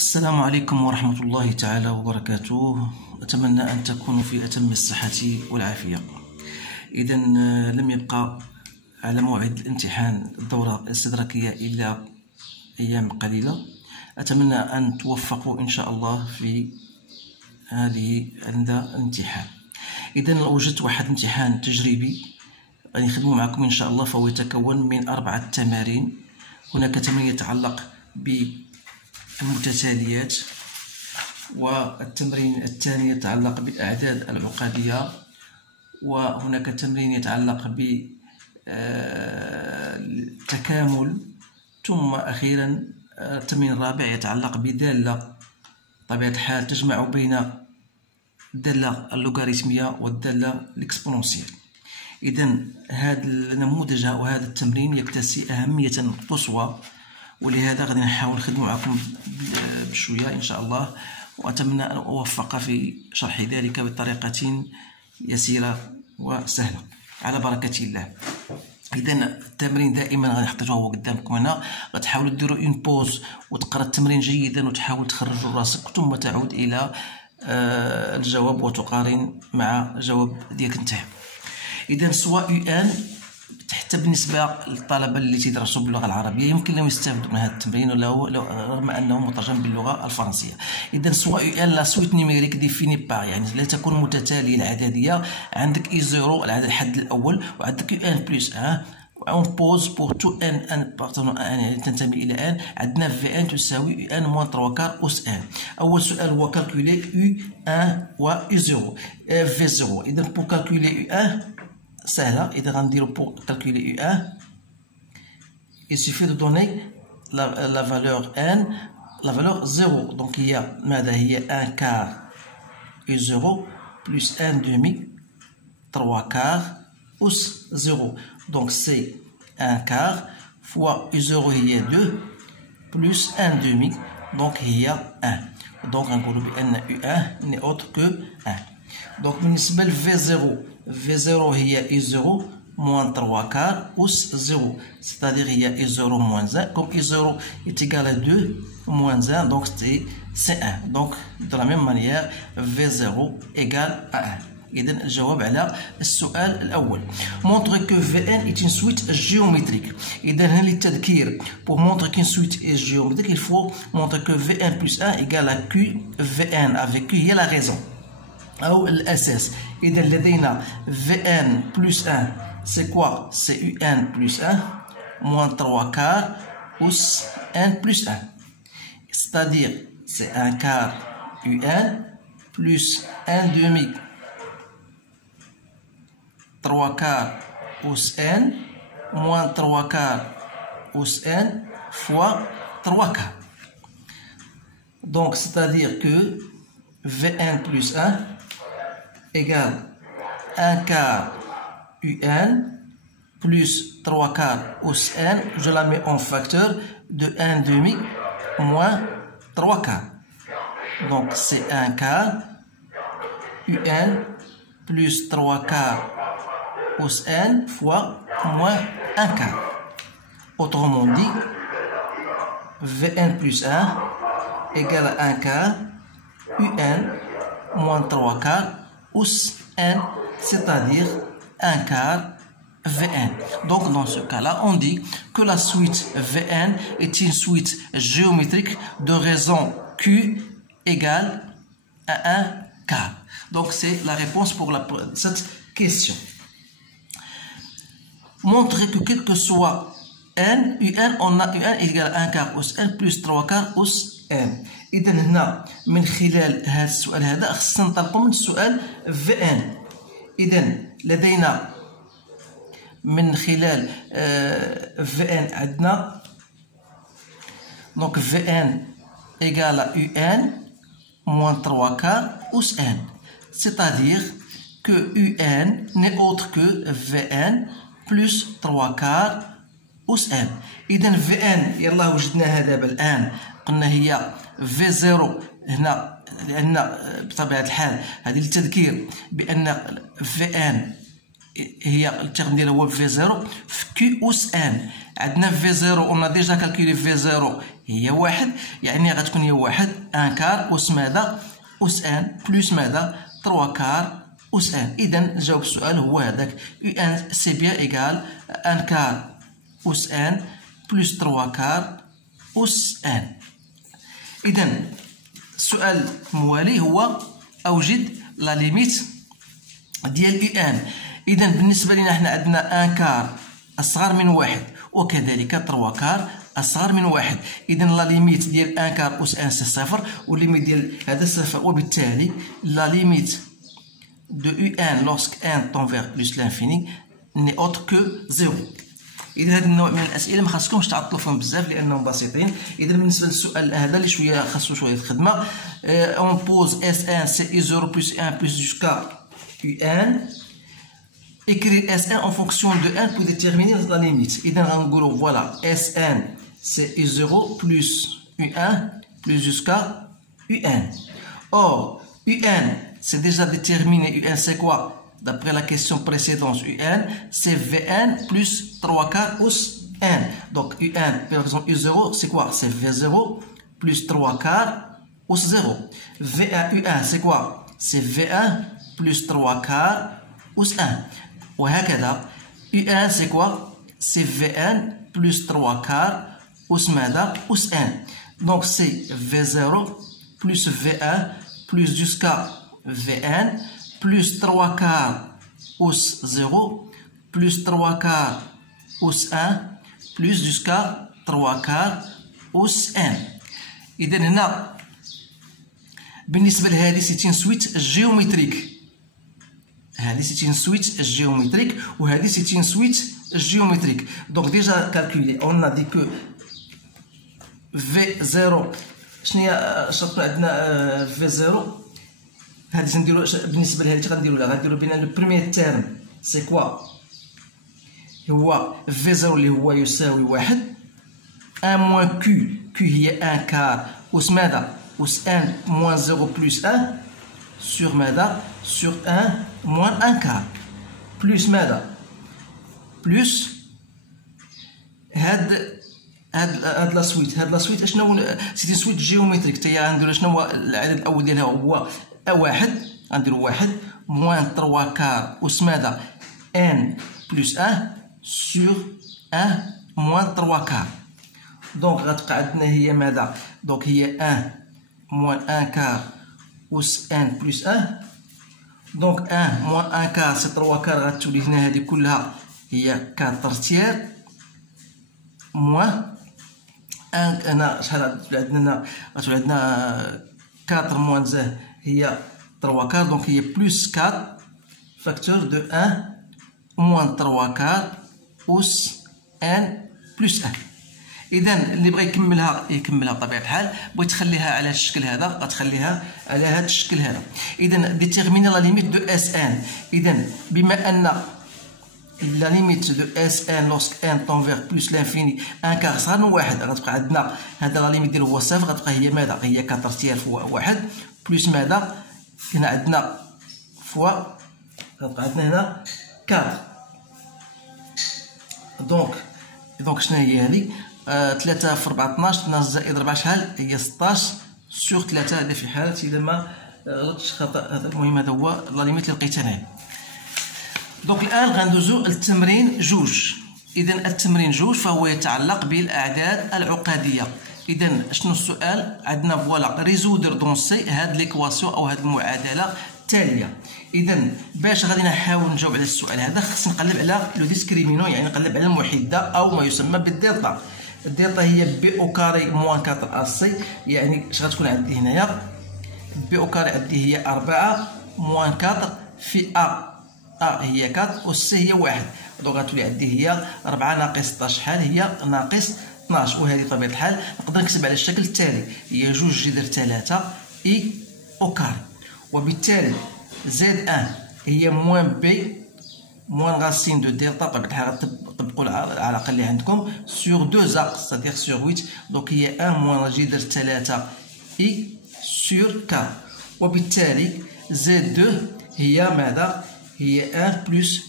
السلام عليكم ورحمة الله تعالى وبركاته. أتمنى أن تكونوا في أتم الصحة والعافية. إذا لم يبقى على موعد الامتحان الدورة الاستدراكية إلا أيام قليلة. أتمنى أن توفقوا إن شاء الله في عند الامتحان. إذا وجدت واحد امتحان تجريبي غادي نخدمو معكم إن شاء الله، فهو يتكون من 4 تمارين. هناك تمرين يتعلق بالمتتاليات، والتمرين الثاني يتعلق بالأعداد العقدية، وهناك تمرين يتعلق بالتكامل، ثم أخيرا التمرين الرابع يتعلق بدالة بطبيعة الحال تجمع بين الدالة اللوغاريتمية والدالة الإكسبونونسيال. إذا هذا النموذج وهذا التمرين يكتسي أهمية قصوى، ولهذا غادي نحاول نخدم معكم بشوية إن شاء الله، وأتمنى أن أوفق في شرح ذلك بطريقة يسيرة وسهلة على بركة الله. إذا التمرين دائما غادي نحطوه هو قدامكم هنا، غتحاولوا ديروا اون بوز وتقرا التمرين جيدا وتحاول تخرجوا راسك، ثم تعود إلى الجواب وتقارن مع الجواب ديالك نتايا. إذا سواء ان حتى بالنسبة للطلبة اللي تيدرسوا باللغة العربية يمكن لهم يستافدوا من هذا التمرين رغم أنه مترجم باللغة الفرنسية. إذا سواء ان لا سويت نيميريك ديفيني با، يعني لا تكون متتالية العددية، عندك اي زيرو العدد الحد الأول، وعندك يو ان بلس ان، اون بوز بور تو ان يعني تنتمي إلى ان، عندنا في ان تساوي يو ان موان 3 كار أس ان. أول سؤال هو كالكولي يو ان و يو زيرو في زيرو. إذا بور كالكولي يو ان سهلة. إذا غنديرو pour calculer U1 il suffit de donner la valeur n, la valeur 0. Donc il y a ماذا هي 1 quart U0 plus 1 demi 3 quart أس 0. Donc c'est 1 quart fois U0 هي 2 plus 1 demi donc هي 1. Donc غنقولو بأن U1 n'est autre que 1. Donc بالنسبة ل V0 هي I0 moins 3 quarts أس 0, c'est-à-dire هي I0 moins 1. Comme I0 est égal à 2 moins 1, donc c'est 1. Donc de la même manière V0 égale à 1. إذن الجواب على السؤال الأول. Montre que Vn est une suite géométrique. إذا هنا للتذكير pour montrer qu'une suite est géométrique il faut montrer que Vn plus 1 égale à Q Vn avec Q هي la raison أو الأساس. إذا لدينا Vn plus 1 c'est quoi? C'est Un plus 1 moins 3 quarts أس n plus 1, c'est-à-dire c'est 1 quart Un plus 1 demi 3 quarts أس n moins 3 quarts أس n fois 3 quarts. Donc c'est-à-dire que Vn plus 1 égale 1 quart Un plus 3 quarts أس n, je la mets en facteur de 1 demi moins 3 quarts. Donc c'est 1 quart Un plus 3 quarts أس n fois moins 1 quart. Autrement dit, Vn plus 1 égale à 1 quart Un moins 3 quarts أس n, c'est-à-dire 1 quart Vn. Donc dans ce cas-là, on dit que la suite Vn est une suite géométrique de raison Q égale à 1 quart. Donc c'est la réponse pour cette question. Montrer que quel que soit n, Un, on a Un égale à 1 quart أس n plus 3 quarts أس n. إذا هنا من خلال هذا السؤال هذا خصنا ننطلقوا من السؤال Vn. إذا لدينا من خلال Vn عندنا donc Vn égale à Un moins 3 quarts أس n, c'est-à-dire que Un n'est autre que Vn plus 3 quarts أس n. إذا Vn يلا وجدناها دابا الآن، قلنا هي V0 هنا لأن بطبيعة الحال هذه للتذكير بأن Vn هي الترم ديالها هو V0 في Q أس n. عندنا V0 on a déjà calculé V0 هي واحد، يعني غتكون هي واحد ان كار أس ماذا؟ أس ان بلس ماذا؟ 3 كار أس ان. إذا الجواب السؤال هو هذاك يو ان سي بيان إيكال ان كار أس ان بلس 3 كار أس ان. إذا السؤال الموالي هو أوجد لا ليميت ديال يو ان. إذا بالنسبة لنا حنا عندنا ان كار أصغر من واحد وكذلك 3 كار أصغر من واحد. إذا لا ليميت ديال ان كار أس ان سي صفر والليميت ديال هذا صفر، وبالتالي لا ليميت دو يو ان لوrsque ان tend vers plus l'infini n'est autre que 0. إذا هذا النوع من الأسئلة ما خاصكمش تعطلوا فيهم بزاف لأنهم بسيطين. إذا بالنسبة للسؤال هذا اللي شوية خاصو شوية الخدمة، on pose S1 c'est I0 plus 1 plus jusqu'à UN. Écrire S1 en fonction de n pour déterminer la limite. إذا غنقولوا voilà S1 c'est I0 plus UN plus jusqu'à UN. Or UN c'est déjà déterminé. UN c'est quoi? D'après la question précédente, UN c'est Vn plus 3 quarts us n. Donc UN, par exemple U0 c'est quoi? C'est V0 plus 3 quarts us 0. V1 UN c'est quoi? C'est V1 plus 3 quarts us 1. وهكذا UN c'est quoi? C'est Vn plus 3 quarts us ماذا؟ us n. Donc c'est V0 plus V1 plus jusqu'à Vn plus 3 quarts us 0 plus 3 quarts us 1 plus jusqu'à 3 quarts us n. إذا هنا بالنسبة لهذه سي ان سويت جيومتريك، هذه سي ان سويت جيومتريك وهذه سي ان سويت جيومتريك. دونك ديجا كالكولي اون دي كو في 0 شنو هي شرط عندنا في 0 هادي نديرو بالنسبه لهادي غنديرو لها غنديرو بين لو بروميير تيرم سي كوا هو في 0 اللي هو يساوي واحد ان موان كيو هي ان كار أس ماذا؟ أس ان موان 0 بلس ان سور ماذا؟ سور ان موان ان كار بلس ماذا؟ بلس هاد لا سويت. هاد لا سويت اشنو؟ سيتي سويت جيومتريك. حتى هي غنديرو شنو هو العدد الاول ديالها؟ هو واحد. غنديرو واحد موان 3 كار أس ماذا؟ ان بلس ان سور ان موان 3 كار. دونك غتبقى عندنا هي ماذا؟ دونك هي ان موان ان كار أس ان بلس ان. دونك ان موان ان كار سي 3 كار غتولي لنا هذه كلها هي 4 تيير موان ان. هنا شحال عندنا؟ غتولي عندنا 4 موان زه هي 3 كار. دونك هي بلس 4 فاكتور دو 1 موان 3 كار أس ان بلس ان. إذا اللي بغى يكملها بطبيعة الحال، بغيت تخليها على الشكل هذا غتخليها على هذا الشكل هذا. إذا ديتيرميني لا ليميت دو اس ان. إذا بما أن لا ليميت دو اس ان لوrsque ان tend vers plus l'infini ان كار صغر من واحد، غتبقى عندنا هذا لا ليميت ديالو هو صفر، غتبقى هي ماذا؟ هي 4 تيير فوا واحد بلس ماذا؟ هنا عندنا فوا غتبقى عندنا هنا 4. دونك شنو هي هذه؟ 3 في 4 12 12 زائد 4 شحال؟ هي 16 سور 3. هذا في حالة إذا ما غلطتش خطأ. هذا المهم هذا هو لا ليميت اللي لقيت أنا. دونك الآن غندوزو التمرين جوج. إذا التمرين جوج فهو يتعلق بالأعداد العقدية. إذا شنو السؤال؟ عندنا فوالا ريزودر دون سي هاد ليكواسيون أو هاد المعادلة التالية. إذا باش غادي نحاول نجاوب على السؤال هذا خصني نقلب على لو ديسكريمينون، يعني نقلب على المحدة أو ما يسمى بالدلتا. الدلتا هي بي او كاري موان 4 اس سي، يعني اش غتكون عندي هنايا؟ بي او كاري عندي هي 4 موان 4 في ا هي 4 و سي هي 1. دونك غتولي عندي هي 4 ناقص 16 شحال؟ هي ناقص 12. وهذه بطبيعة الحال نقدر نكتب على الشكل التالي، هي 2 جذر 3 اي او كاري، وبالتالي زد ان هي موان بي موان راسين دو دلتا. بطبيعة الحال غتطبقوا العلاقة اللي عندكم سور 2 اكس سادير سور 8. دونك هي 1 موان جذر 3 اي سور 4، وبالتالي زد 2 هي ماذا؟ هي 1 بلس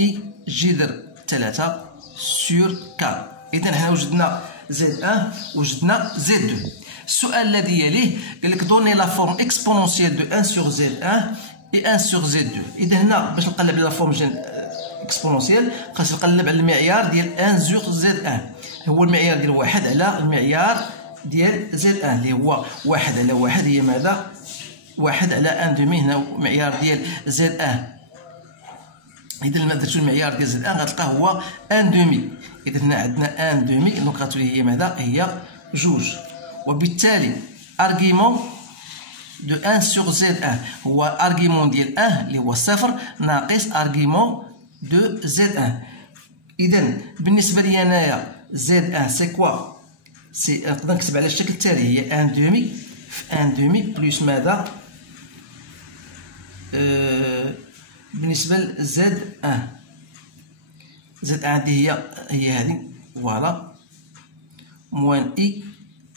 اي جذر 3 سور 4. إذا حنا وجدنا زد ان وجدنا زد دو. السؤال الذي يليه قال لك دوني لا فورم اكسبونونسيال دو ان سور زد ان اي ان سور زد دو. اذا هنا باش نقلب على لا فورم اكسبونونسيال خاص نقلب على المعيار ديال ان سور زد ان، هو المعيار ديال واحد على المعيار ديال زد ان اللي هو واحد على واحد هي ماذا؟ واحد على ان دومي. هنا معيار ديال زد ان، إذا لما درتو المعيار ديال زد ان غتلقاه هو ان دومي. إذا هنا عندنا ان دومي دونك غتولي هي ماذا؟ هي جوج. وبالتالي ارغيمون دو ان سور زد ان هو ارغيمون ديال ان اللي هو صفر ناقص ارغيمون دو زد ان. إذا بالنسبة لي أنايا زد ان سي كوا؟ سي نقدر نكتب على الشكل التالي، هي ان دومي في ان دومي بلوس ماذا؟ بالنسبة لزد ان، زد ان عندي هي هذه فوالا موان اي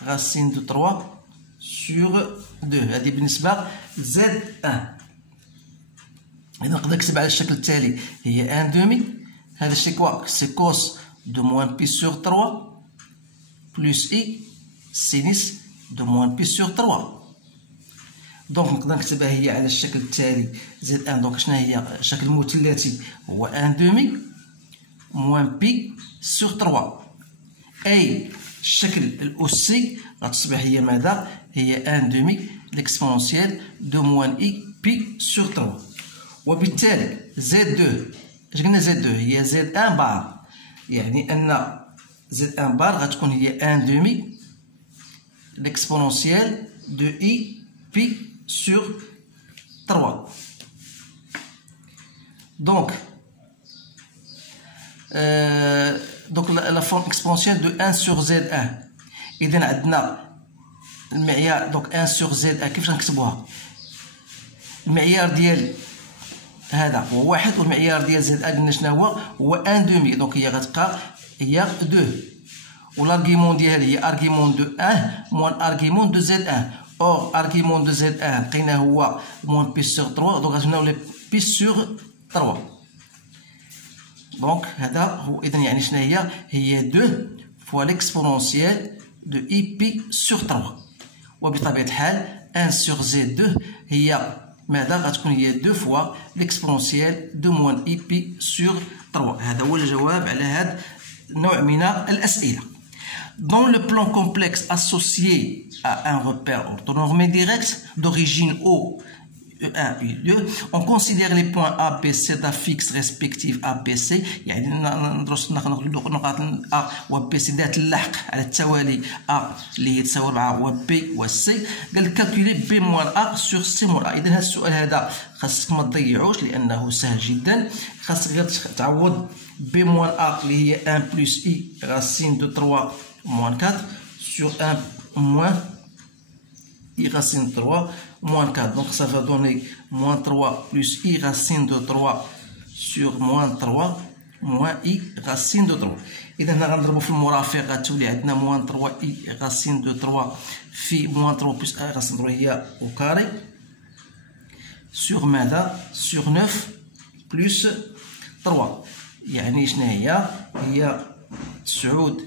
راسين دو 3 سور 2. هذه بالنسبة لزد ان. إذا نقدر نكتب على الشكل التالي، هي ان دومي هذا سي كوا؟ سي كوس دو موان بي سور 3 بلوس اي سينيس دو موان بي سور 3. دونك نقدر نكتبها هي على الشكل التالي، زد ان دونك شنو هي الشكل المثلثي؟ هو ان دومي موان بي سور 3. اي الشكل الأسي غتصبح هي ماذا؟ هي ان دومي ليكسبونونسيال دو موان اي بي سور 3. وبالتالي زد دو اش قلنا؟ زد دو هي زد ان بار، يعني ان زد ان بار غتكون هي ان دومي ليكسبونونسيال دو اي بي سور 3. دونك لا فورم اكسبونسيال دو ان سور زد ان. اذا عندنا المعيار دونك ان سور زد ان كيفاش نكتبوها؟ المعيار ديال هذا هو واحد والمعيار ديال زد ان قلنا شنو هو ان دومي، دونك هي غتبقى هي 2 والارغيمون ديالها هي ارغيمون دو ان موان ارغيمون دو زد ان. اور ارغيمون دو زد ان لقيناه هو موان بي سور 3، دونك غتبناو لي بي سور 3. دونك هذا هو. اذا يعني شنو هي 2 فوا ليكسبونونسيال دو اي بي سور 3. وبطبيعة الحال ان سور زد 2 هي ماذا؟ غتكون هي 2 فوا ليكسبونونسيال دو موان اي بي سور 3. هذا هو الجواب على هذا النوع من الأسئلة. Dans le plan complexe associé à un repère orthonormé direct d'origine O, E1, E2, on considère les points A, B, C d'affixes respectifs A, B, C. يعني ندرس نقطة A و B C ذات اللحق على التوالي A اللي هي تساوي 4 و B و C. قال لك كالكولي B موان A sur C موان A. إذا هذا السؤال هذا خاصك ما تضيعوش لأنه سهل جدا. خاصك غير تعوض B موان A اللي هي 1 plus I racine de 3 moins 4 sur 1 moins I racine de 3 moins 4. Donc ça va donner moins 3 plus I racine de 3 sur moins 3 moins I racine de 3. إذا هنا غنضربو في المرافق غتولي عندنا moins 3 I racine de 3 في moins 3 plus I racine de 3 هي au carré sur ماذا؟ sur 9 plus 3. يعني شنو هي 9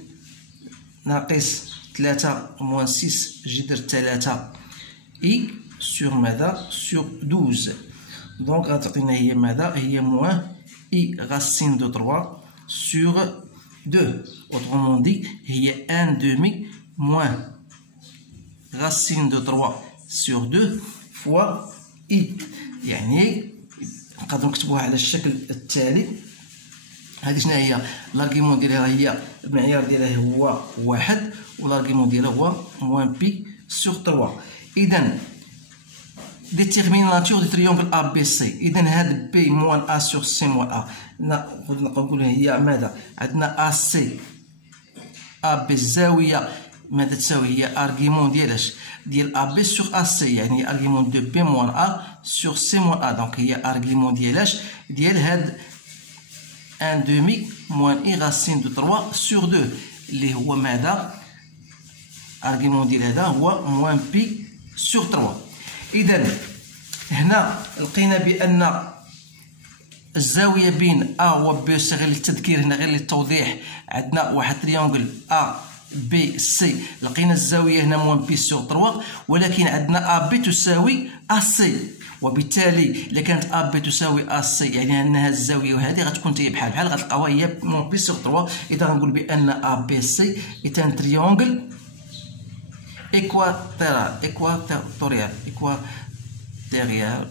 ناقص 3 موان 6 جذر 3 اي سور ماذا؟ سور 12. دونك غتعطينا هي ماذا؟ هي موان اي راسين دو 3 سور 2. اوترومون دي هي ان دومي موان راسين دو 3 سور 2 فوا اي. يعني نقدروا نكتبوها على الشكل التالي. هذه شنو هي؟ الارغيمون ديالها هي المعيار ديالها هو 1 والارغيمون ديالها هو موان بي سور 3. إذا ديتيرمين ناتور دو تريونغل A B C. إذا هاد B موان A سور C موان A نقولوا هي ماذا؟ عندنا A C A B الزاوية ماذا تساوي؟ هي ارغيمون ديالاش؟ ديال A B سور A C، يعني ارغيمون دو B موان A سور C موان A. دونك هي ارغيمون ديالاش؟ ديال هاد 1 demi moins I racine de 3 sur 2 اللي هو ماذا؟ argument ديال هذا هو moins P sur 3. إذا هنا لقينا بأن الزاوية بين A و B غير للتذكير هنا غير للتوضيح عندنا واحد تريونغل A بي سي، لقينا الزاوية هنا موان بي سور 3، ولكن عندنا ا بي تساوي ا سي، وبالتالي إلا كانت ا بي تساوي ا سي يعني أن هذه الزاوية وهذه غتكون هي بحال بحال، غتلقاوها هي موان بي سور 3. إذا غنقول بأن ا بي سي est un triangle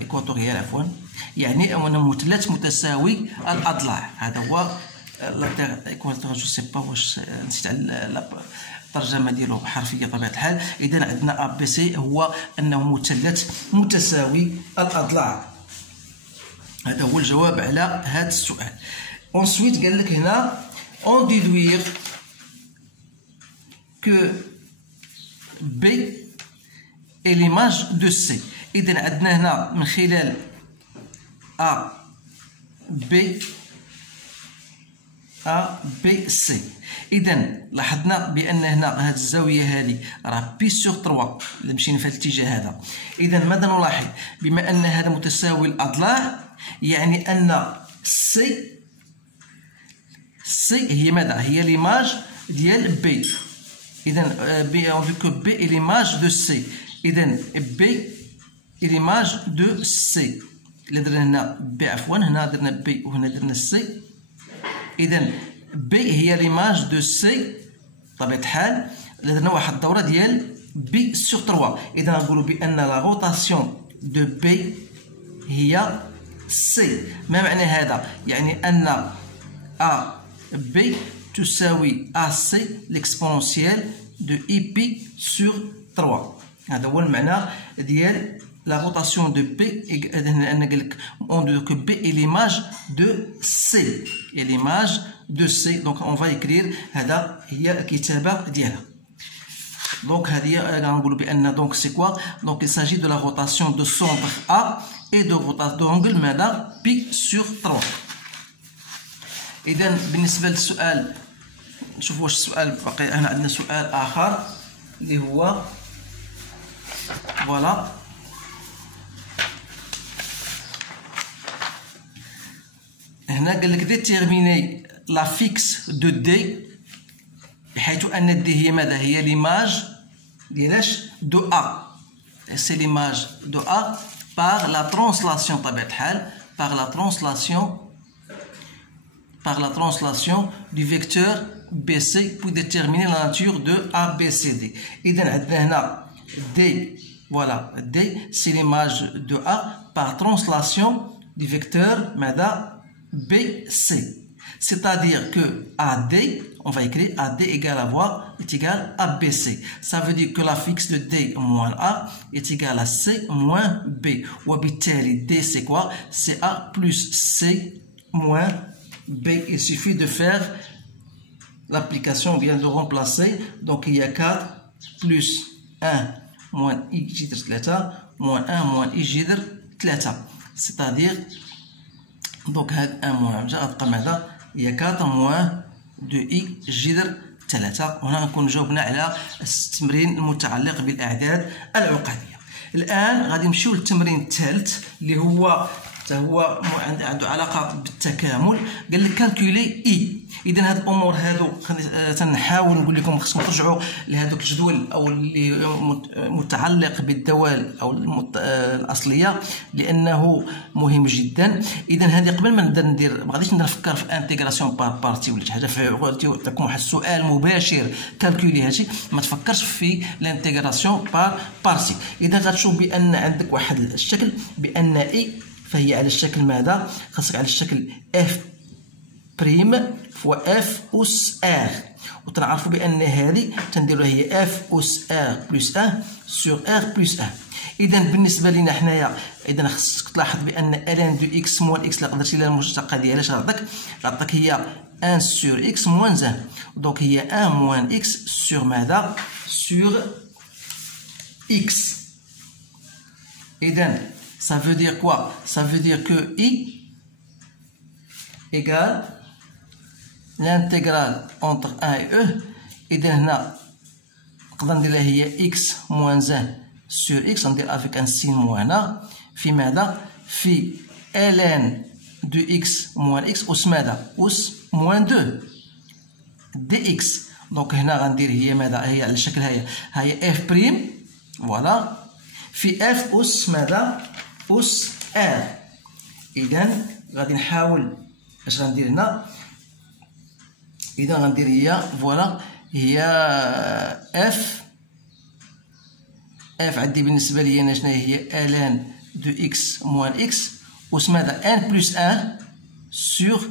équatorial عفوا، يعني أنه مثلث متساوي الأضلاع. هذا هو جو سي با واش نسيت على الترجمة ديالو حرفية بطبيعة الحال. إذا عندنا أ بي سي هو أنه مثلث متساوي الأضلاع. هذا هو الجواب على هذا السؤال. ensuite قال لك هنا on déduire que B est l'image de C. إذا عندنا هنا من خلال A B C. إذا لاحظنا بأن هنا هذه الزاوية هذه راه بي سور 3 إلا مشينا في الاتجاه هذا. إذا ماذا نلاحظ؟ بما أن هذا متساوي الأضلاع يعني أن سي هي ماذا؟ هي ليماج ديال بي. إذا بي on dit que B est l'image de C. إذا B est l'image de C. إلا درنا هنا B عفوا، هنا درنا B وهنا درنا C. إذا B هي ليماج دو سي بطبيعة الحال. إلا درنا واحد الدورة ديال B سور 3، إذا نقولو بأن لا روتاسيون دو B هي C. ما معنى هذا؟ يعني أن A B تساوي A C l'exponentielle de IP sur 3. هذا هو المعنى ديال la rotation de B. أنا قال لك on dit que B est l'image de C. Et l'image de C. Donc on va écrire هذا هي الكتابة ديالها. Donc هذه غنقولوا بأن donc c'est quoi؟ Donc il s'agit de la rotation de centre A et de rotation d'angle ماذا؟ P sur 3. إذا بالنسبة للسؤال نشوف واش السؤال باقي. هنا عندنا سؤال آخر اللي هو فوالا هنا قال لك ديتيرميني لا فيكس دو دي، بحيث ان دي هي ماذا؟ هي ليماج ديالاش؟ دو ا. سي ليماج دو ا باغ لا ترانسلاسيون بطبيعة الحال، باغ لا ترانسلاسيون du vecteur BC pour déterminer la nature de ABCD. إذا عندنا هنا D، voilà D c'est l'image de A par translation du vecteur ماذا؟ BC. C'est-à-dire que AD, on va écrire AD égale à voir est égal à BC. Ça veut dire que la fixe de D moins A est égale à C moins B. وبالتالي D c'est quoi? C'est A plus C moins B. Il suffit de faire l'application, bien de remplacer. Donc il y a 4 plus 1 moins I جذر 3 moins 1 moins I جذر 3. C'est-à-dire donc هاد 1 موان جا غتبقى ماذا؟ هي 4 موان دو اي جذر 3. وهنا نكون جاوبنا على التمرين المتعلق بالأعداد العقدية. الآن غادي نمشيو للتمرين الثالث اللي هو عنده علاقة بالتكامل. قال لك كالكولي اي. إذا هاد الأمور هادو تنحاول نقول لكم خصكم ترجعوا لهذوك الجدول أو اللي متعلق بالدوال أو الأصلية لأنه مهم جدا. إذا هذه قبل ما نبدا ندير ما غاديش نفكر في انتيغراسيون بار بارتي ولا شي حاجة، تعطيكم واحد السؤال مباشر كالكولي هادشي، ما تفكرش في الانتيغراسيون بار بارتي. إذا غتشوف بأن عندك واحد الشكل بأن اي فهي على الشكل ماذا؟ خاصك على الشكل اف بريم فوا اف اس ار، وتنعرفوا بان هذه تنديروها هي اف اس ار بلس 1 سور ار بلس 1. اذا بالنسبه لنا حنايا اذا خصك تلاحظ بان الان دو اكس موان اكس اللي قدرتي لها المشتقه ديالها اش غتعطيك هي 1 سور اكس موان زان. دونك هي 1 موان اكس سور ماذا؟ سور اكس. إذا ça veut dire quoi? Ça veut dire que I égale l'intégrale entre 1 et E. إذا هنا نقدر ندير لها هي x moins 1 sur x، ندير avec un signe moins في ماذا؟ في ln de x moins x أس ماذا؟ أس moins 2 dx. دونك هنا غندير هي ماذا؟ هي على الشكل هي اف بريم فوالا في اف اس ماذا؟ اس ار. اذا غادي نحاول اش غندير هنا. اذا غندير هي فوالا هي اف عندي بالنسبه لي انا شناهي هي الان دو اكس موان اكس اس ماذا؟ ان بلس ان سور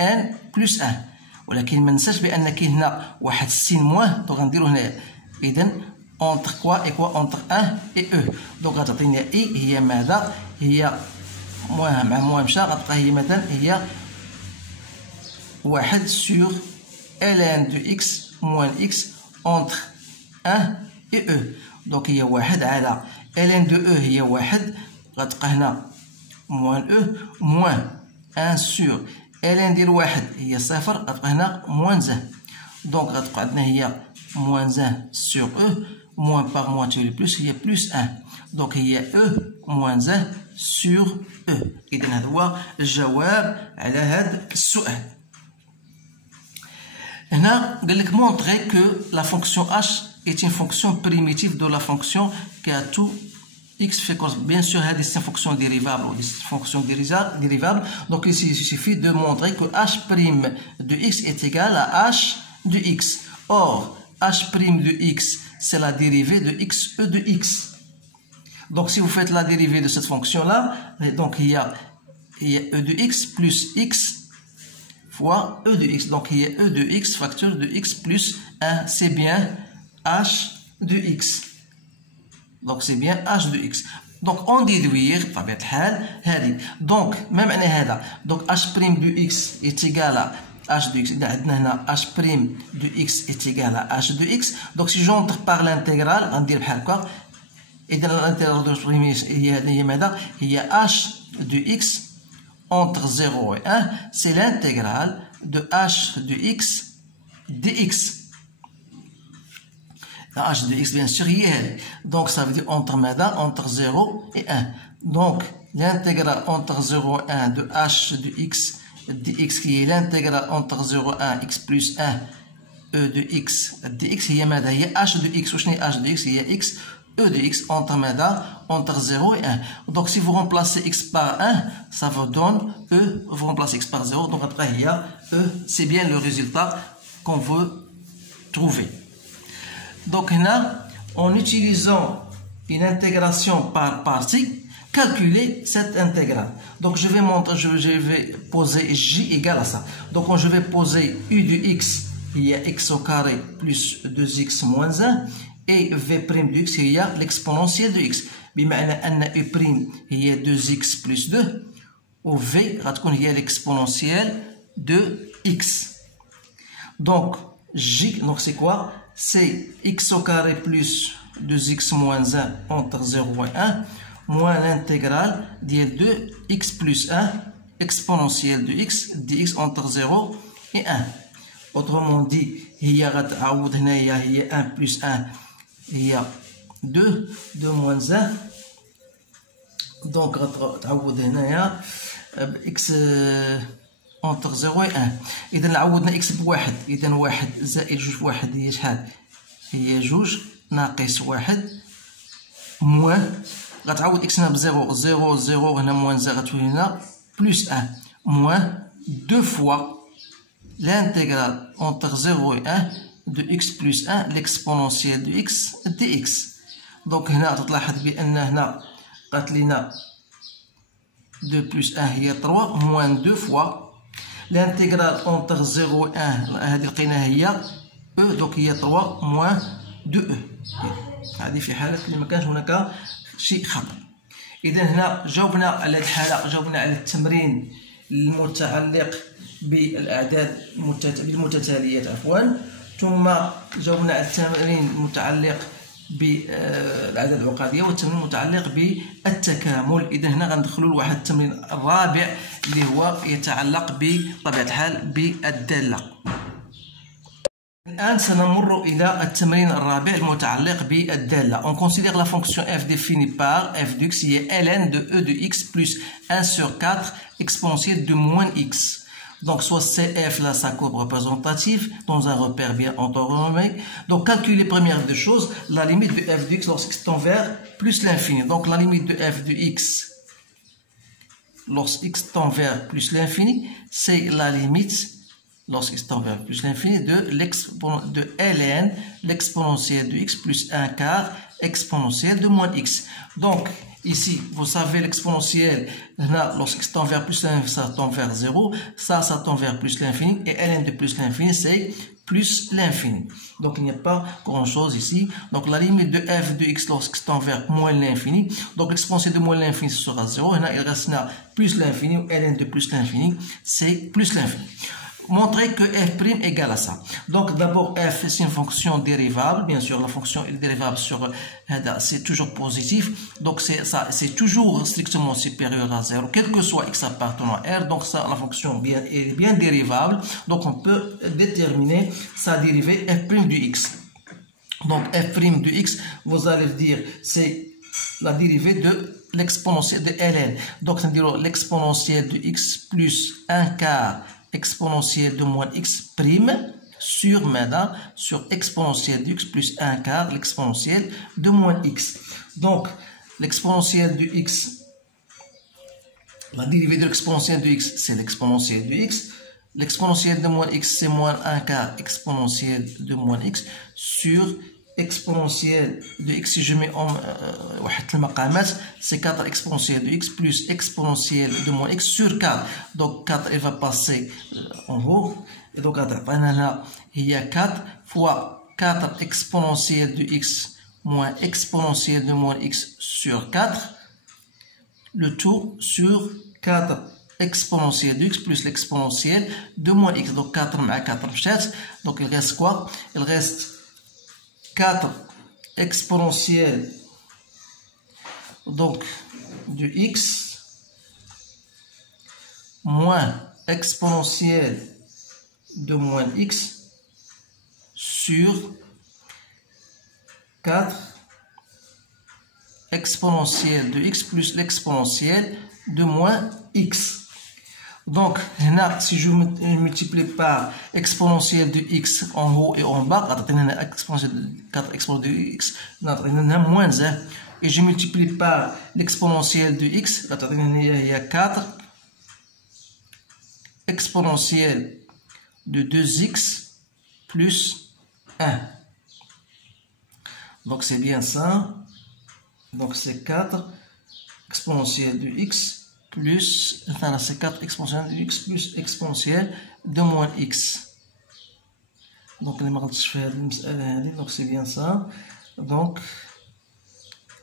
ان بلس ان. ولكن ما ننساش بان كاين هنا واحد السين موان دونك غنديرو هنايا. اذا اونتر كوا اي كوا اونتر ان اي او دونك غتعطينا اي هي ماذا؟ هي موان مع موان مشى غتبقى هي مثلا هي واحد سور ln دو اكس موان اكس اونتر ان اي او. دونك هي واحد على ln دو او هي واحد غتبقى هنا موان او موان ان سور ln ديال واحد هي صفر غتبقى هنا موان زان. دونك غتبقى عندنا هي موان زان سور او موان باغ موان تولي بلوس هي بلوس ان. دونك هي او موان زان سور او. إذا هذا هو الجواب على هذا السؤال. هنا قال لك montrer que la fonction h est une fonction primitive de la fonction qui a tout x fait cos. Bien sûr, c'est une fonction dérivable ou des fonctions dérivables. Donc ici, il suffit de montrer que h' de x est égal à h de x. Or, h' de x, c'est la dérivée de x e de x. Donc si vous faites la dérivée de cette fonction-là, donc il y a e de x plus x fois e de x. Donc il y a e de x facteur de x plus 1. C'est bien h de x. Donc c'est bien h de x. Donc on déduire بطبيعة الحال هذه. Donc même معنى هذا. Donc h' de x est égal à h de x. إذا عندنا هنا h' de x est égal à h de x. Donc si j'entre par l'intégrale غندير بحال هكا. إذا الانتيغرال دو بريمير هي ماذا؟ هي h de x entre 0 et 1, c'est l'intégrale de h de x dx. La h de x, bien sûr, il est. Donc, ça veut dire entre ماذا؟ Entre 0 et 1. Donc, l'intégrale entre 0 et 1 de h de x dx qui est l'intégrale entre 0 et 1 x plus 1 e de x dx هي ماذا؟ هي h de x. وشنو هي h de x؟ هي x e de x entre ماذا؟ Entre 0 et 1. Donc si vous remplacez x par 1, ça vous donne e. Vous remplacez x par 0, donc après il y a e. C'est bien le résultat qu'on veut trouver. Donc là, en utilisant une intégration par partie, calculer cette intégrale. Donc je vais montrer, je vais poser j égale à ça. Donc je vais poser u de x, il y a x au carré plus 2x moins 1. Et v' de x il y a l'exponentielle de x. بمعنى أن u' هي 2x plus 2 و v غتكون هي l'exponentielle de x. Donc j, donc c'est quoi? C'est x au carré plus 2x moins 1 entre 0 et 1 moins l'intégrale de 2x plus 1 exponentielle de x dx entre 0 et 1. Autrement dit, هي غتعوض هنايا هي 1 plus 1 هي 2 moins 1. Donc غتعوض هنايا x entre 0 et 1. إذا عوضنا x بواحد. إذا واحد زائد جوج بواحد هي شحال؟ هي جوج ناقص واحد موان غتعوض x هنا بزيرو زيرو زيرو هنا موان زيرو غتولي هنا بلس 1 موان 2 fois l'intégrale entre 0 et 1 de x plus 1 l'exponentielle de x dx. Donc هنا تلاحظ بأن هنا قالت لنا 2 plus 1 هي 3 moins 2 fois l'intégrale entre 0 et 1 هذه لقيناها هي e donc هي 3 moins 2e. هذه في حالة اللي ما كانش هناك شيء خطأ. إذا هنا جاوبنا على الحالة، جاوبنا على التمرين المتعلق بالأعداد بالمتتاليات عفوا، ثم جاوبنا على التمرين المتعلق بالأعداد العقدية والتمرين المتعلق بالتكامل. إذا هنا غندخلوا لواحد التمرين الرابع اللي هو يتعلق بطبيعة الحال بالدالة. الآن سنمر إلى التمرين الرابع المتعلق بالدالة. On considère la fonction f définie par f de x qui est ln de e de x plus 1 sur 4 exponentielle de moins x. Donc, soit CF, là, sa courbe représentative, dans un repère bien orthogonal. Donc, calculer première des choses, la limite de f de x lorsqu'il tend vers plus l'infini. Donc, la limite de f de x lorsqu'il tend vers plus l'infini, c'est la limite lorsqu'il tend vers plus l'infini de ln, l'exponentielle de x plus 1 quart exponentielle de moins x. Donc, ici, vous savez l'exponentielle, lorsqu'il tend vers plus l'infini, ça tend vers 0, ça tend vers plus l'infini, et ln de plus l'infini, c'est plus l'infini. Donc, il n'y a pas grand-chose ici. Donc, la limite de f de x lorsqu'il tend vers moins l'infini, donc l'exponentielle de moins l'infini, ce sera 0, il reste là plus l'infini, ou ln de plus l'infini, c'est plus l'infini. Montrer que f' égale à ça. Donc d'abord f c'est une fonction dérivable, bien sûr la fonction est dérivable sur c'est toujours positif, donc c'est toujours strictement supérieur à 0, quel que soit x appartenant à R, donc ça la fonction est bien dérivable, donc on peut déterminer sa dérivée f' du x. Donc f' du x, vous allez dire c'est la dérivée de l'exponentielle de ln, donc c'est-à-dire l'exponentielle de x plus 1 quart exponentielle de moins x prime sur exponentielle de x plus 1 quart l'exponentielle de moins x. Donc l'exponentielle de x, la dérivée de l'exponentielle de x c'est l'exponentielle de x, l'exponentielle de moins x c'est moins 1 quart exponentielle de moins x sur exponentielle de x, si je mets en c'est 4 exponentielle de x plus exponentielle de moins x sur 4. Donc 4 elle va passer en haut, et donc il y a 4 fois 4 exponentielle de x moins exponentielle de moins x sur 4, le tout sur 4 exponentielle de x plus l'exponentielle de moins x. Donc 4 à 4 donc il reste quoi? Il reste 4 exponentielle donc de x moins exponentielle de moins x sur 4 exponentielle de x plus l'exponentielle de moins x. Donc, là, si je multiplie par exponentielle de x en haut et en bas, 4 exponentielle de x, moins 1. Et je multiplie par l'exponentielle de x, il y a 4 exponentielle de 2x plus 1. Donc, c'est bien ça. Donc, c'est 4 exponentielle de x plus, c'est 4 exponentielle de x plus exponentielle de moins x. Donc, donc c'est bien ça. Donc,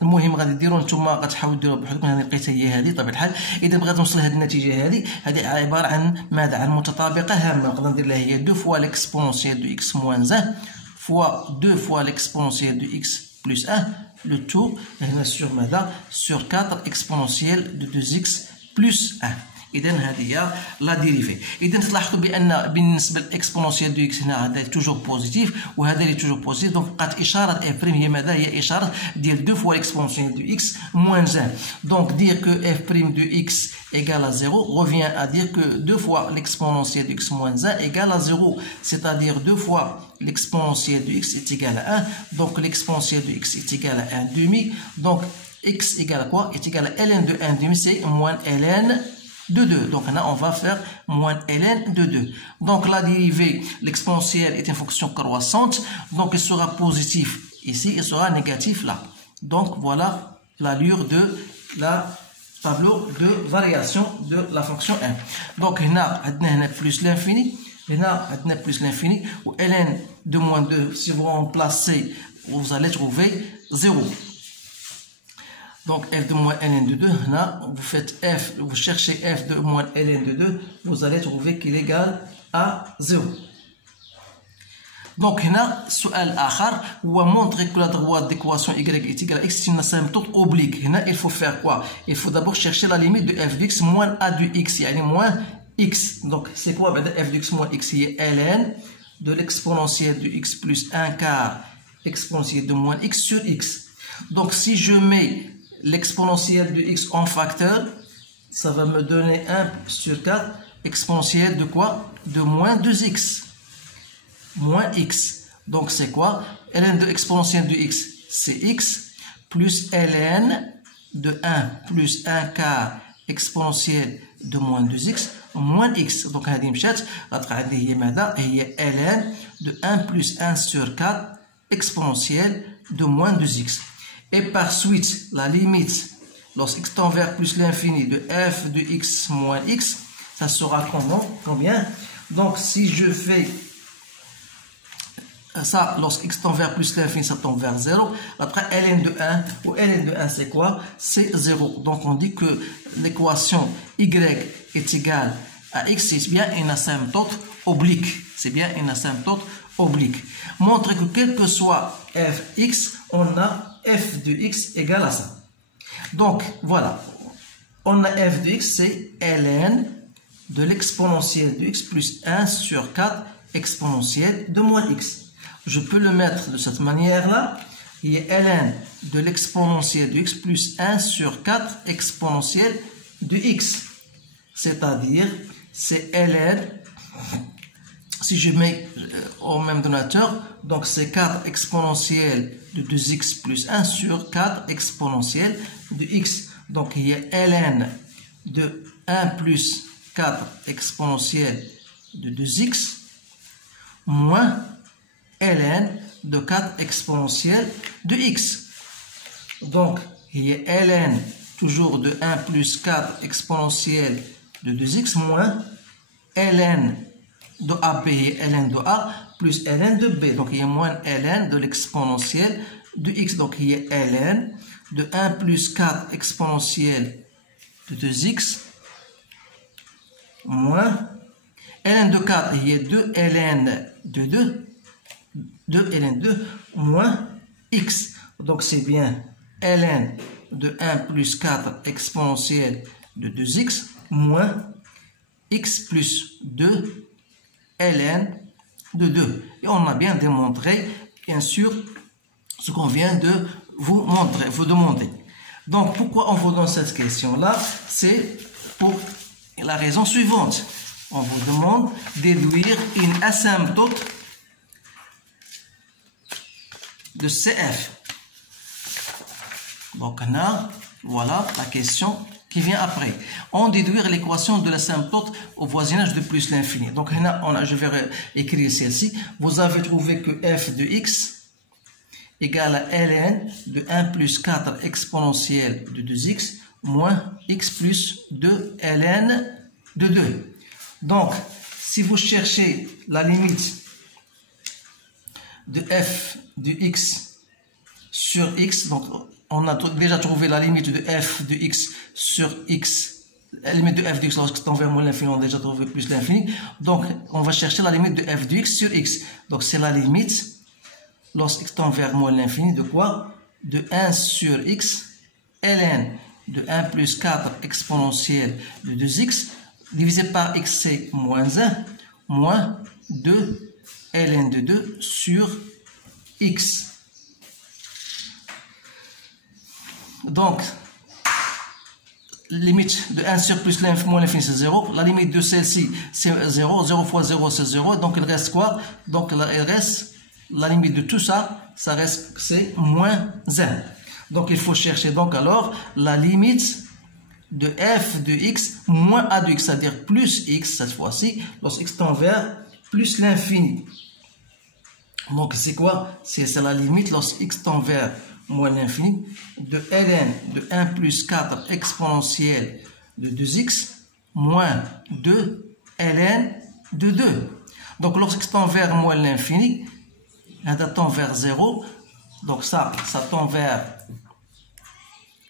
المهم غادي ديروا نتوما غتحاولوا ديروها بوحدكم. انا لقيتها هي هذه بطبيعه الحال. اذا بغيت نوصل لهذه النتيجه هذه عباره عن ماذا؟ عن متطابقه هامه. نقدر ندير لها هي 2 fois l'exponentielle de x moins 1 fois 2 fois l'exponentielle de x plus 1, le tout sur ماذا؟ sur 4 exponentielle de 2x plus 1. إذا هذه هي لا ديريفي. إذا تلاحظوا بأن بالنسبة للإكسبونونسيال دو إكس هنا هذا توجور بوزيتيف وهذا اللي توجور بوزيتيف، دونك بقات إشارة إف بريم هي ماذا؟ هي إشارة ديال دو فوا الإكسبونونسيال دو إكس موان 1. دونك dire que F prime de x égale à 0 revient à dire que 2 fois l'exponentielle de x moins 1 égale à 0, c'est-à-dire 2 fois l'exponentielle de x est égal à 1, donc l'exponentielle de x est égal à 1 demi, donc x égale à quoi? Est égal à ln de 1 demi, c'est moins ln de 2. Donc là, on va faire moins ln de 2. Donc la dérivée, l'exponentielle est une fonction croissante, donc il sera positif ici, il sera négatif là. Donc voilà l'allure de la tableau de variation de la fonction 1. Donc là, on a plus l'infini, là, on a plus l'infini, ou ln de moins 2, si vous remplacez, vous allez trouver 0. Donc f de moins ln de 2, là, vous faites f, vous cherchez f de moins ln de 2, vous allez trouver qu'il est égal à 0. Donc هنا سؤال آخر هو montrer que la droite d'équation y est égale à x, c'est une asymptote oblique. هنا il faut faire quoi? Il faut d'abord chercher la limite de f de x moins a de x, يعني moins x. Donc c'est quoi f de x moins x? هي ln de l'exponentielle de x plus 1 quart exponentielle de moins x sur x. Donc si je mets l'exponentielle de x en facteur, ça va me donner 1 sur 4 exponentielle de quoi? De moins 2x. Moins x. Donc c'est quoi? Ln de exponentielle de x, c'est x, plus ln de 1 plus 1 quart exponentielle de moins 2x moins x. Donc هذه مشات غتبقى عندي هي ماذا؟ هي ln de 1 plus 1 sur 4 exponentielle de moins 2x. Et par suite, la limite lorsque x tend vers plus l'infini de f de x moins x, ça sera combien? Donc si je fais ça, lorsque x tend vers plus l'infini, ça tend vers 0. Après, ln de 1, ou ln de 1, c'est quoi? C'est 0. Donc, on dit que l'équation y est égale à x, c'est bien une asymptote oblique. C'est bien une asymptote oblique. Montre que quel que soit fx, on a f de x égale à ça. Donc, voilà. On a f de x, c'est ln de l'exponentielle de x plus 1 sur 4 exponentielle de moins x. Je peux le mettre de cette manière-là. Il y a ln de l'exponentielle de x plus 1 sur 4 exponentielle de x. C'est-à-dire, c'est ln, si je mets au même donateur, donc c'est 4 exponentielle de 2x plus 1 sur 4 exponentielle de x. Donc, il y a ln de 1 plus 4 exponentielle de 2x moins ln de 4 exponentielle de x. Donc, il y a ln toujours de 1 plus 4 exponentielle de 2x moins ln de AB et ln de A plus ln de B. Donc, il y a moins ln de l'exponentielle de x. Donc, il y a ln de 1 plus 4 exponentielle de 2x moins ln de 4, il y a 2 ln de 2. 2 ln 2 moins x. Donc c'est bien ln de 1 plus 4 exponentielle de 2x moins x plus 2 ln de 2. Et on a bien démontré, bien sûr, ce qu'on vient de vous montrer, vous demander. Donc pourquoi on vous donne cette question-là? C'est pour la raison suivante. On vous demande de déduire une asymptote de CF. Donc là, voilà la question qui vient après. On déduire l'équation de l'asymptote au voisinage de plus l'infini. Donc là, je vais écrire celle-ci. Vous avez trouvé que f de x égale à ln de 1 plus 4 exponentielle de 2x moins x plus 2 ln de 2. Donc, si vous cherchez la limite de f de x sur x, donc on a déjà trouvé la limite de f de x sur x, la limite de f de x lorsque tend vers moins l'infini, on a déjà trouvé plus l'infini, donc on va chercher la limite de f de x sur x, donc c'est la limite lorsque x tend vers moins l'infini de quoi? De 1 sur x, ln de 1 plus 4 exponentielle de 2x, divisé par x c'est moins 1, moins 2 ln de 2 sur x. Donc, limite de 1 sur plus moins l'infini c'est 0. La limite de celle-ci c'est 0. 0 fois 0 c'est 0. Donc il reste quoi? Donc il reste la limite de tout ça, ça reste c'est moins 1. Donc il faut chercher donc alors la limite de f de x moins a de x, c'est-à-dire plus x cette fois-ci, lorsque x tend vers plus l'infini. Donc c'est quoi? C'est la limite lorsque x tend vers moins l'infini de ln de 1 plus 4 exponentielle de 2x moins 2 ln de 2. Donc lorsque x tend vers moins l'infini, ça tend vers 0. Donc ça tend vers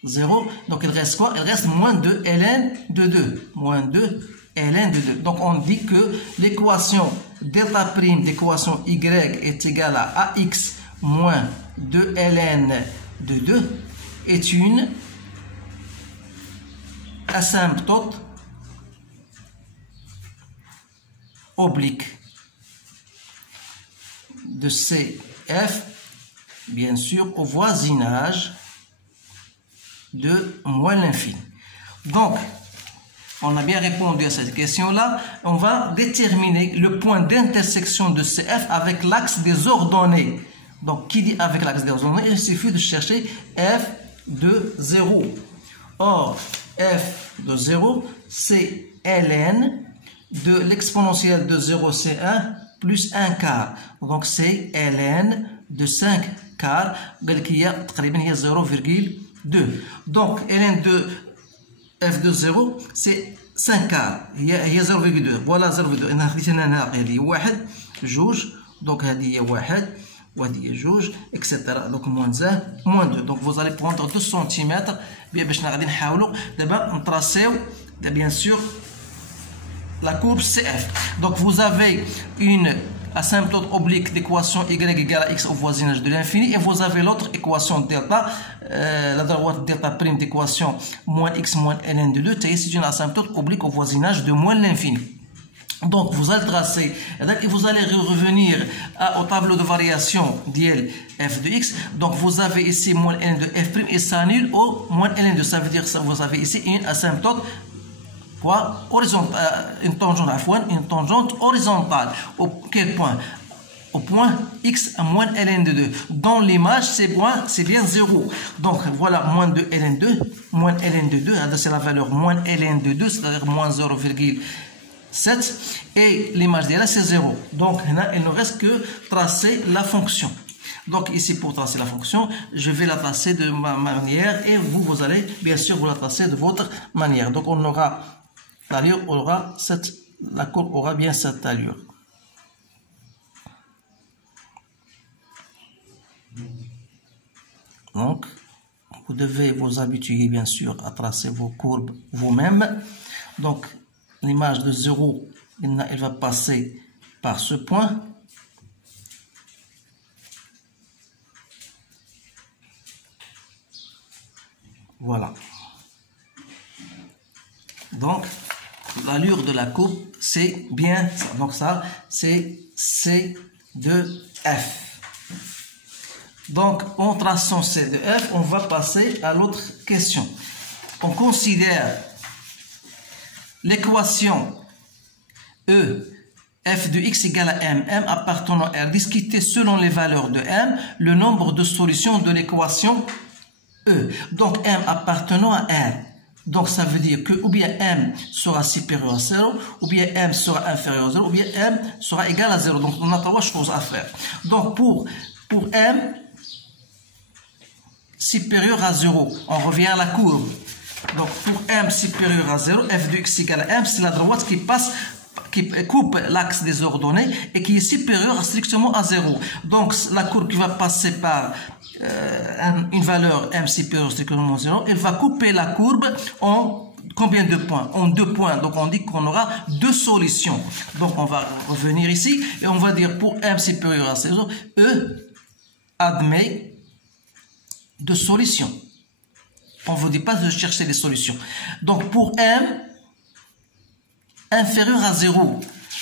0. Donc il reste quoi? Il reste moins 2 ln de 2. Moins 2 ln de 2. Donc on dit que l'équation delta prime d'équation y est égale à ax moins 2 ln de 2 est une asymptote oblique de CF, bien sûr, au voisinage de moins l'infini. Donc, On a bien répondu à cette question-là. On va déterminer le point d'intersection de CF avec l'axe des ordonnées. Donc, qui dit avec l'axe des ordonnées, il suffit de chercher f de 0. Or, f de 0, c'est ln de l'exponentielle de 0, c'est 1, plus 1 quart. Donc, c'est ln de 5 quarts, qui est 0,2. Donc, ln de f de 0 c'est 5 quarts, هي 0,2. Voilà 0,2. انا خديت انا هنا هذه واحد جوج، دونك هذه هي واحد وهذه هي جوج اكسيتيرا. دونك موان 2. دونك vous allez prendre 2 سنتيمتر باش غادي نحاولوا دابا نطراسيو bien sûr la courbe CF. Donc vous avez une asymptote oblique d'équation y égale à x au voisinage de l'infini, et vous avez l'autre équation delta, la droite delta prime d'équation moins x moins ln de 2, c'est une asymptote oblique au voisinage de moins l'infini. Donc vous allez tracer et vous allez revenir au tableau de variation d'IL f de x. Donc vous avez ici moins ln de f' et ça annule au moins ln de, ça veut dire que vous avez ici une asymptote une tangente horizontale. Au quel point? Au point x à moins ln de 2. Dans l'image, c'est bien 0. Donc voilà, moins de ln 2, moins ln de 2, c'est la valeur moins ln de 2, c'est-à-dire moins 0,7. Et l'image d'elle, c'est 0. Donc là, il ne reste que tracer la fonction. Donc ici, pour tracer la fonction, je vais la tracer de ma manière, et vous allez bien sûr vous la tracer de votre manière. Donc on aura l'allure aura la courbe aura bien cette allure. Donc, vous devez vous habituer bien sûr à tracer vos courbes vous-même. Donc, l'image de 0, elle va passer par ce point. Voilà. Donc, l'allure de la courbe, c'est bien ça. Donc ça, c'est C de F. Donc, en traçant C de F, on va passer à l'autre question. On considère l'équation E f de x égale à m, m appartenant à R, discuter selon les valeurs de m, le nombre de solutions de l'équation E. Donc, m appartenant à R. Donc, ça veut dire que ou bien m sera supérieur à 0, ou bien m sera inférieur à 0, ou bien m sera égal à 0. Donc, on a 3 choses à faire. Donc, pour m supérieur à 0, on revient à la courbe. Donc, pour m supérieur à 0, f de x égale à m, c'est la droite qui coupe l'axe des ordonnées et qui est supérieure strictement à 0. Donc, la courbe qui va passer par une valeur m supérieure strictement à 0, elle va couper la courbe en combien de points? En 2 points. Donc, on dit qu'on aura 2 solutions. Donc, on va revenir ici et on va dire pour m supérieur à 0, E admet 2 solutions. On ne vous dit pas de chercher des solutions. Donc, pour m inférieur à 0,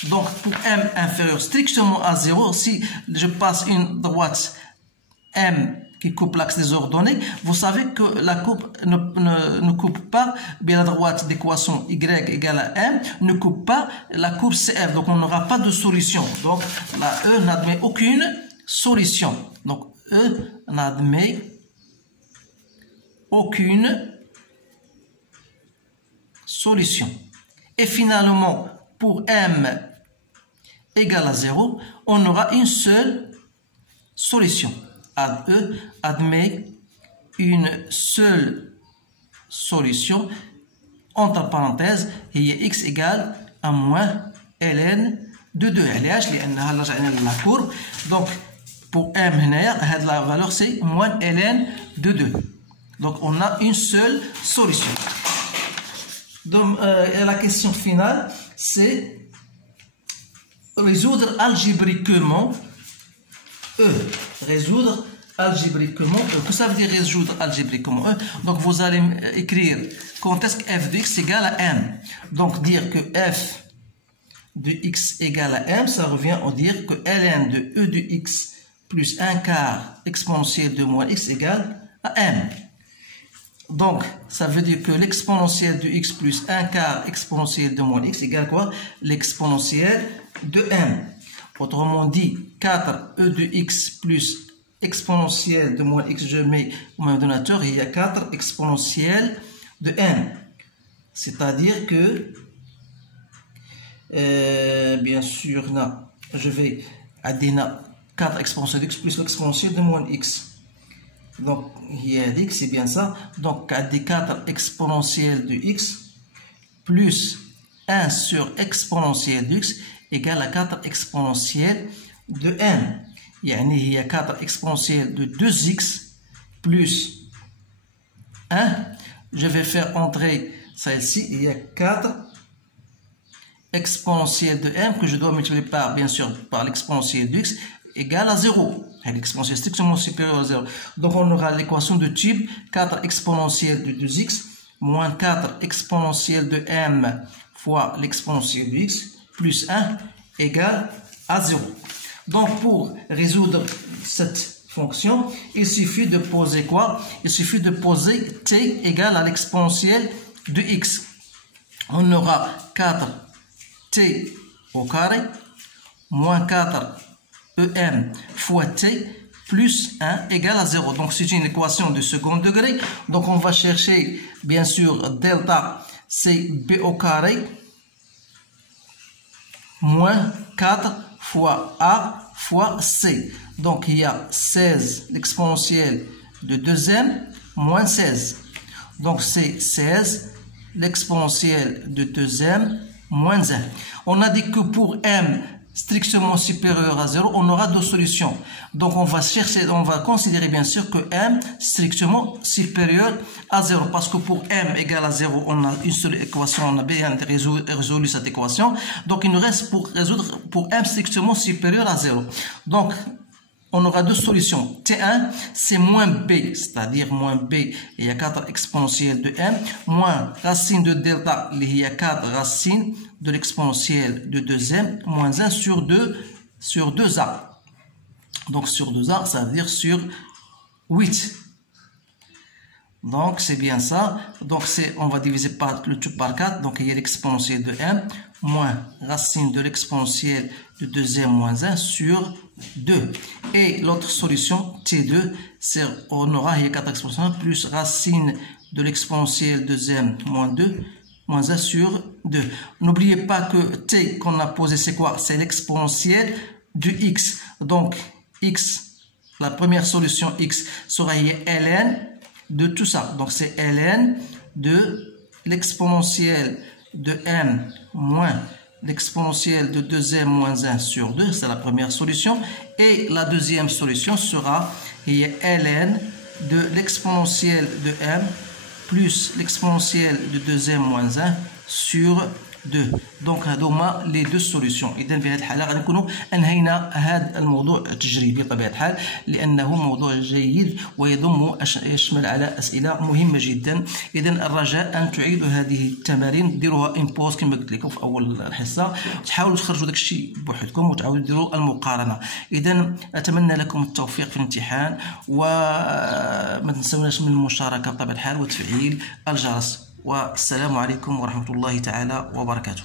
donc pour m inférieur strictement à 0, si je passe une droite m qui coupe l'axe des ordonnées, vous savez que la courbe ne coupe pas, bien la droite d'équation y égale à m ne coupe pas la courbe CF, donc on n'aura pas de solution. Donc la E n'admet aucune solution. Donc E n'admet aucune solution. Et finalement, pour m égale à 0, on aura une seule solution. E admet une seule solution, entre parenthèses, et x égale à moins ln de 2. La courbe. Donc, pour m, la valeur c'est moins ln de 2. Donc, on a une seule solution. Donc, la question finale, c'est résoudre algébriquement E. Résoudre algébriquement E. Que ça veut dire résoudre algébriquement E? Donc, vous allez écrire quand est-ce que f de x égale à m. Donc, dire que f de x égale à m, ça revient à dire que ln de E de x plus 1 quart exponentielle de moins x égale à m. Donc, ça veut dire que l'exponentielle de x plus 1 quart exponentielle de moins x égale quoi? L'exponentielle de m. Autrement dit, 4e de x plus exponentielle de moins x, je mets au même donateur, et il y a 4 exponentielle de m. C'est-à-dire que, bien sûr, là, je vais adder 4 exponentielle de x plus l'exponentielle de moins x. Donc, il y a x, c'est bien ça. Donc, adder 4 exponentielle de x plus 1 sur exponentielle de x égale à 4 exponentielle de m. Il y a 4 exponentielle de 2x plus 1. Je vais faire entrer celle-ci. Il y a 4 exponentielle de m que je dois multiplier par, bien sûr, par l'exponentielle de x égale à 0. L'exponentielle strictement supérieure à 0. Donc, on aura l'équation de type 4 exponentielle de 2x moins 4 exponentielle de m fois l'exponentielle de x plus 1 égale à 0. Donc, pour résoudre cette fonction, il suffit de poser quoi? Il suffit de poser t égale à l'exponentielle de x. On aura 4t au carré moins 4em fois t plus 1 égale à 0. Donc, c'est une équation de second degré. Donc, on va chercher, bien sûr, delta, c'est b au carré moins 4 fois a fois c. Donc, il y a 16, l'exponentielle de 2m, moins 16. Donc, c'est 16, l'exponentielle de 2m, moins 1. On a dit que pour m strictement supérieur à 0, on aura deux solutions. Donc, on va considérer bien sûr que m strictement supérieur à 0. Parce que pour m égale à 0, on a une seule équation, on a bien résolu cette équation. Donc, il nous reste pour résoudre pour m strictement supérieur à 0. Donc, on aura deux solutions. T1, c'est moins b, c'est-à-dire moins b, il y a 4 exponentielles de m, moins racine de delta, il y a 4 racines de l'exponentielle de 2m, moins 1 sur 2a. Donc, sur 2a, ça veut dire sur 8. Donc, c'est bien ça. Donc, on va diviser par le tout par 4. Donc, il y a l'exponentielle de m, moins racine de l'exponentielle de 2m moins 1 sur 2. Et l'autre solution, t2, c'est on aura il y a 4 exponentielles plus racine de l'exponentielle de 2m moins 2, moins 1 sur 2. N'oubliez pas que t qu'on a posé, c'est quoi? C'est l'exponentielle de x. Donc, x, la première solution x sera ln de tout ça. Donc, c'est ln de l'exponentielle de m moins l'exponentielle de 2m moins 1 sur 2. C'est la première solution. Et la deuxième solution sera ln de l'exponentielle de m plus l'exponentielle de 2m moins 1 sur 2. دونك هادو هما لي دو سوليسيون. اذا في هذه الحاله غنكونوا انهينا هذا الموضوع التجريبي بطبيعه الحال، لانه موضوع جيد ويضم يشمل على اسئله مهمه جدا. اذا الرجاء ان تعيدوا هذه التمارين، ديروها امبوز كما قلت لكم في اول الحصه، تحاولوا تخرجوا داك الشيء بوحدكم وتعاودوا ديروا المقارنه. اذا اتمنى لكم التوفيق في الامتحان، وما تنسوناش من المشاركه بطبيعه الحال وتفعيل الجرس. والسلام عليكم ورحمة الله تعالى وبركاته.